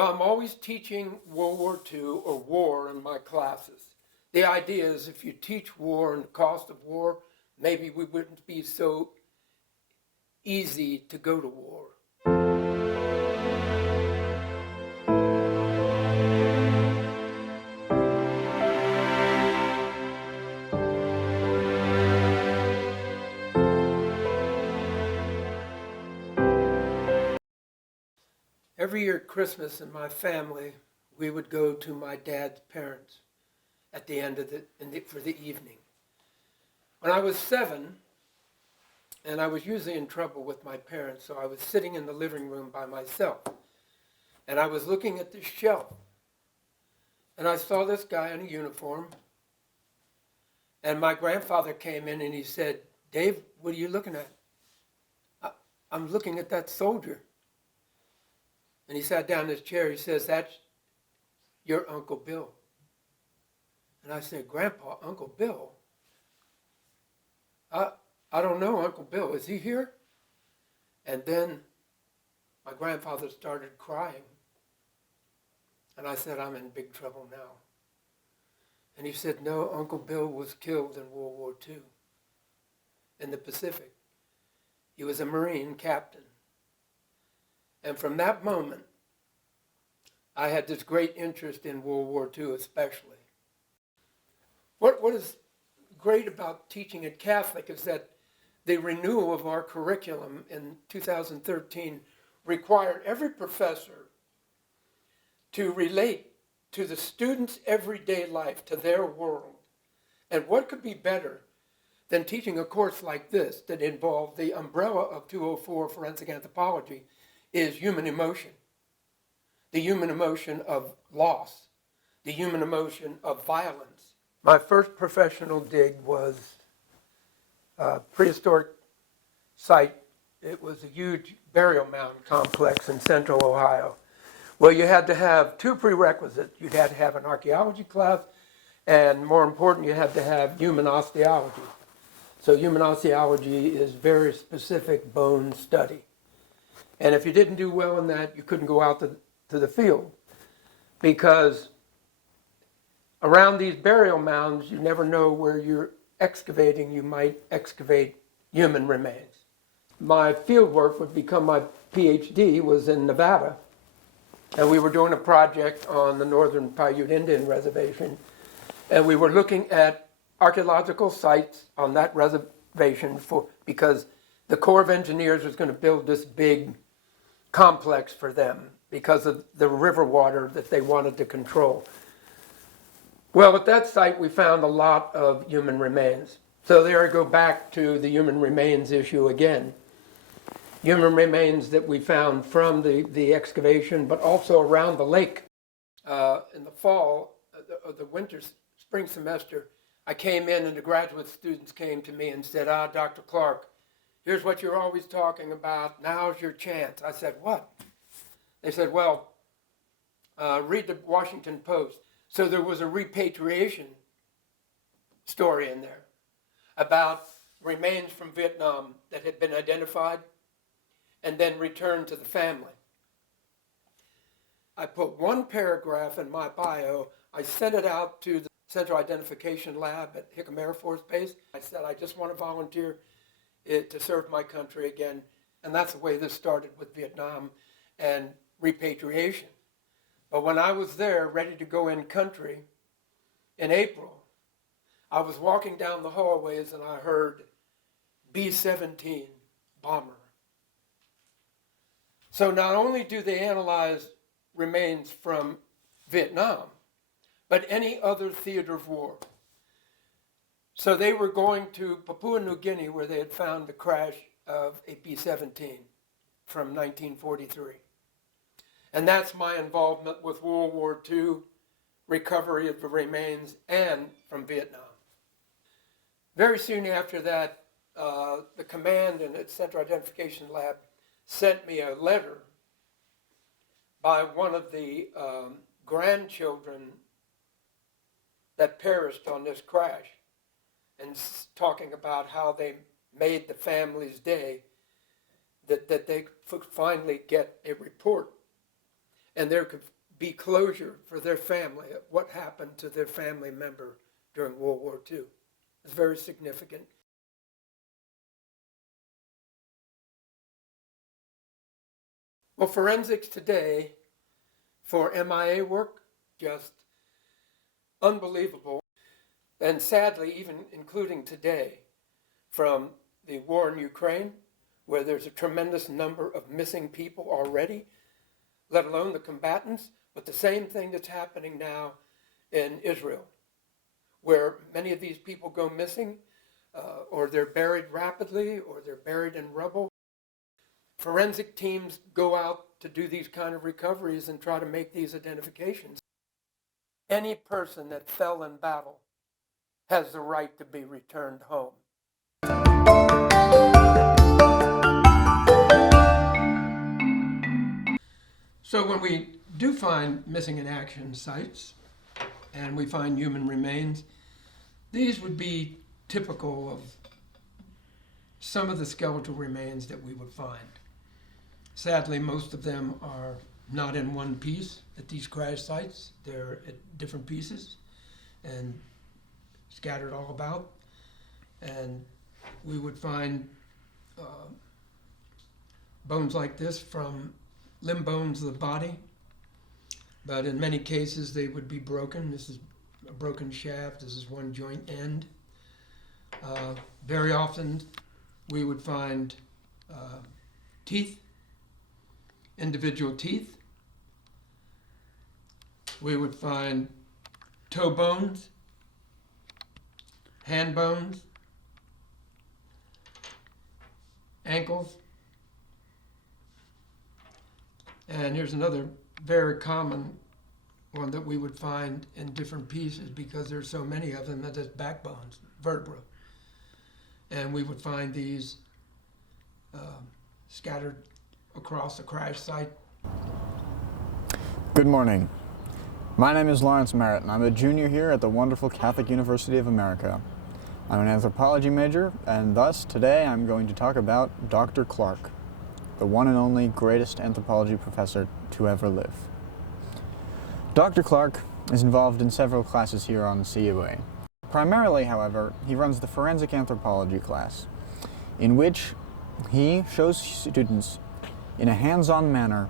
Well, I'm always teaching World War II or war in my classes. The idea is if you teach war and the cost of war, maybe we wouldn't be so easy to go to war. Every year at Christmas in my family, we would go to my dad's parents at the end of for the evening. When I was 7, and I was usually in trouble with my parents, so I was sitting in the living room by myself, and I was looking at this shelf, and I saw this guy in a uniform, and my grandfather came in and he said, "Dave, what are you looking at?" "I'm looking at that soldier." And he sat down in his chair. He says, "That's your Uncle Bill." And I said, "Grandpa, Uncle Bill? I don't know Uncle Bill. Is he here?" And then my grandfather started crying. And I said, "I'm in big trouble now." And he said, "No, Uncle Bill was killed in World War II in the Pacific. He was a Marine captain." And from that moment, I had this great interest in World War II especially. What is great about teaching at Catholic is that the renewal of our curriculum in 2013 required every professor to relate to the students' everyday life, to their world. And what could be better than teaching a course like this that involved the umbrella of 204 forensic anthropology is human emotion. The human emotion of loss, the human emotion of violence. My first professional dig was a prehistoric site. It was a huge burial mound complex in central Ohio. Well, you had to have 2 prerequisites. You had to have an archaeology class, and more important, you had to have human osteology. So human osteology is very specific bone study. And if you didn't do well in that, you couldn't go out to the field, because around these burial mounds, you never know where you're excavating. You might excavate human remains. My field work would become my PhD was in Nevada, and we were doing a project on the Northern Paiute Indian Reservation, and we were looking at archaeological sites on that reservation because the Corps of Engineers was going to build this big complex for them because of the river water that they wanted to control. Well, at that site we found a lot of human remains. So there I go back to the human remains issue again. Human remains that we found from the excavation, but also around the lake. In the fall, the winter, spring semester, I came in and the graduate students came to me and said, "Dr. Clark, here's what you're always talking about. Now's your chance." I said, "What?" They said, "Well, read the Washington Post." So there was a repatriation story in there about remains from Vietnam that had been identified and then returned to the family. I put 1 paragraph in my bio. I sent it out to the Central Identification Lab at Hickam Air Force Base. I said, "I just want to volunteer to serve my country again." And that's the way this started with Vietnam and repatriation. But when I was there, ready to go in country in April, I was walking down the hallways and I heard B-17 bomber. So not only do they analyze remains from Vietnam, but any other theater of war. So they were going to Papua New Guinea, where they had found the crash of a B-17 from 1943. And that's my involvement with World War II, recovery of the remains, and from Vietnam. Very soon after that, the command and its Central Identification Lab sent me a letter by one of the grandchildren that perished on this crash, and talking about how they made the family's day, that they could finally get a report. and there could be closure for their family, what happened to their family member during World War II. It's very significant. Well, forensics today for MIA work, just unbelievable. And sadly, even including today, from the war in Ukraine, where there's a tremendous number of missing people already, let alone the combatants, but the same thing that's happening now in Israel, where many of these people go missing, or they're buried rapidly, or they're buried in rubble. Forensic teams go out to do these kind of recoveries and try to make these identifications. Any person that fell in battle has the right to be returned home. So when we do find missing in action sites and we find human remains, these would be typical of some of the skeletal remains that we would find. Sadly, most of them are not in one piece at these crash sites. They're at different pieces and scattered all about. And we would find bones like this from limb bones of the body, but in many cases they would be broken. This is a broken shaft. This is one joint end. Very often we would find teeth, individual teeth. We would find toe bones, hand bones, ankles. And here's another very common one that we would find in different pieces because there's so many of them that is backbones, vertebra. And we would find these scattered across the crash site. Good morning. My name is Lawrence Merritt, and I'm a junior here at the wonderful Catholic University of America. I'm an anthropology major, and thus today I'm going to talk about Dr. Clark, the one and only greatest anthropology professor to ever live. Dr. Clark is involved in several classes here on CUA. Primarily, however, he runs the forensic anthropology class, in which he shows students in a hands-on manner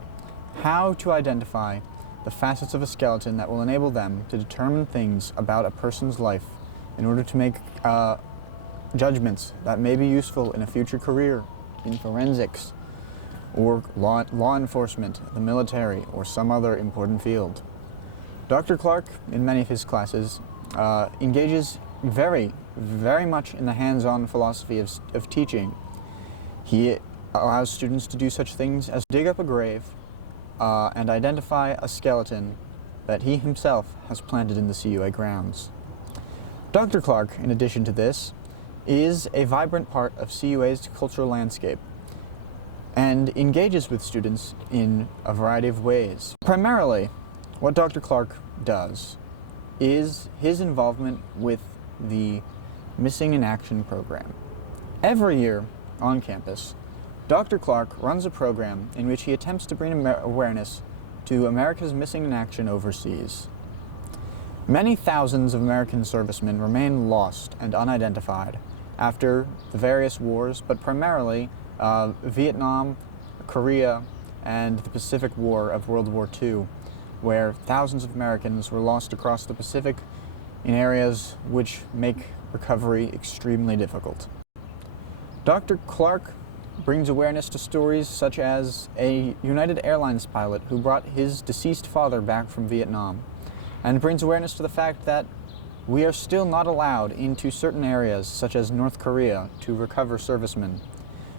how to identify the facets of a skeleton that will enable them to determine things about a person's life in order to make judgments that may be useful in a future career in forensics or law enforcement, the military, or some other important field. Dr. Clark, in many of his classes, engages very much in the hands-on philosophy of teaching. He allows students to do such things as dig up a grave and identify a skeleton that he himself has planted in the CUA grounds. Dr. Clark, in addition to this, is a vibrant part of CUA's cultural landscape and engages with students in a variety of ways. Primarily, what Dr. Clark does is his involvement with the Missing in Action program. Every year on campus, Dr. Clark runs a program in which he attempts to bring awareness to America's missing in action overseas. Many thousands of American servicemen remain lost and unidentified after the various wars, but primarily Vietnam, Korea, and the Pacific War of World War II, where thousands of Americans were lost across the Pacific in areas which make recovery extremely difficult. Dr. Clark brings awareness to stories such as a United Airlines pilot who brought his deceased father back from Vietnam, and brings awareness to the fact that we are still not allowed into certain areas, such as North Korea, to recover servicemen,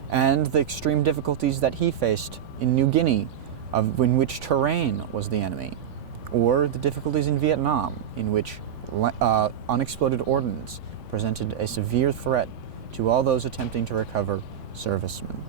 and the extreme difficulties that he faced in New Guinea, in which terrain was the enemy, or the difficulties in Vietnam, in which unexploded ordnance presented a severe threat to all those attempting to recover servicemen.